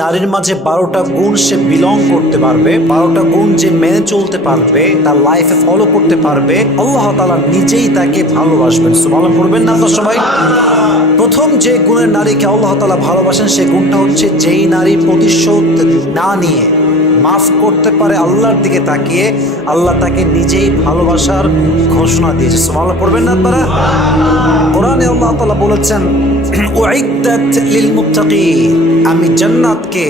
নারীর মাঝে 12টা গুণ সে বিলং করতে পারবে, 12টা গুণ যে মেনে চলতে পারবে, তার লাইফে ফলো করতে পারবে, আল্লাহ তাআলা নিজেই তাকে ভালোবাসবেন। সুবহানাল্লাহ পড়বেন না আপনারা সবাই? প্রথম যে গুণের নারীকে আল্লাহ তাআলা ভালোবাসেন সেই গুণটা হচ্ছে, যেই নারী প্রতিশোধ না নিয়ে মাফ করতে পারে আল্লাহর দিকে তাকিয়ে, আল্লাহ তাকে নিজেই ভালোবাসার ঘোষণা দিয়েছে। সুবহানাল্লাহ পড়বেন না আপনারা? কোরআনে আল্লাহ তাআলা বলেছেন, উইদ্দাত লিল মুত্তাকিন, আমি জান্নাতকে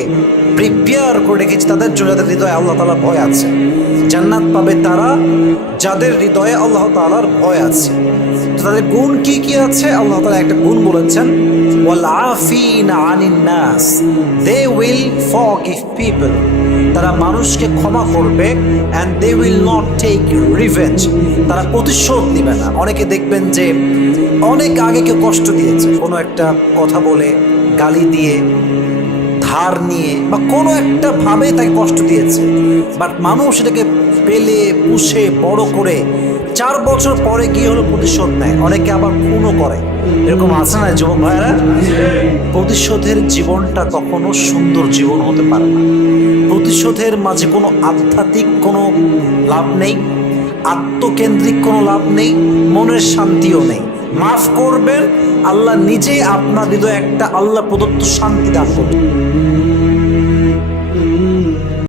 প্রিপেয়ার করে রেখেছি তাদের জন্য যাদের হৃদয়ে আল্লাহ তাআলার ভয় আছে। জান্নাত পাবে তারা যাদের হৃদয়ে আল্লাহ তাআলার ভয় আছে। তো তাদের গুণ কি কি আছে? আল্লাহ তাআলা একটা গুণ বলেছেন, ওয়াল আফিনা আনিন নাস, দে উইল ফরগিভ পিপল, তারা মানুষকে ক্ষমা করবে, and they will not take revenge, তারা প্রতিশোধ নেবে না। অনেকে দেখবেন যে অনেক আগে কেউ কষ্ট দিয়েছে, কোনো একটা কথা বলে, গালি দিয়ে, ধার নিয়ে বা কোনো একটা ভাবে তাকে কষ্ট দিয়েছে, বাট মানুষ এটাকে পেলে পুষে বড় করে 4 বছর পরে গিয়ে হলো প্রতিশোধ নেয়। অনেকে আবার খুনও করে। এরকম আছে না যুবক ভাইয়েরা? প্রতিশোধের জীবনটা কখনো সুন্দর জীবন হতে পারে না। প্রতিশোধের মাঝে কোনো আধ্যাত্মিক কোনো লাভ নেই, আত্মকেন্দ্রিক কোনো লাভ নেই, মনের শান্তিও নেই। মাফ করবেন, আল্লাহ নিজেই আপনার হৃদয়ে একটা আল্লাহ প্রদত্ত শান্তি দান করবেন।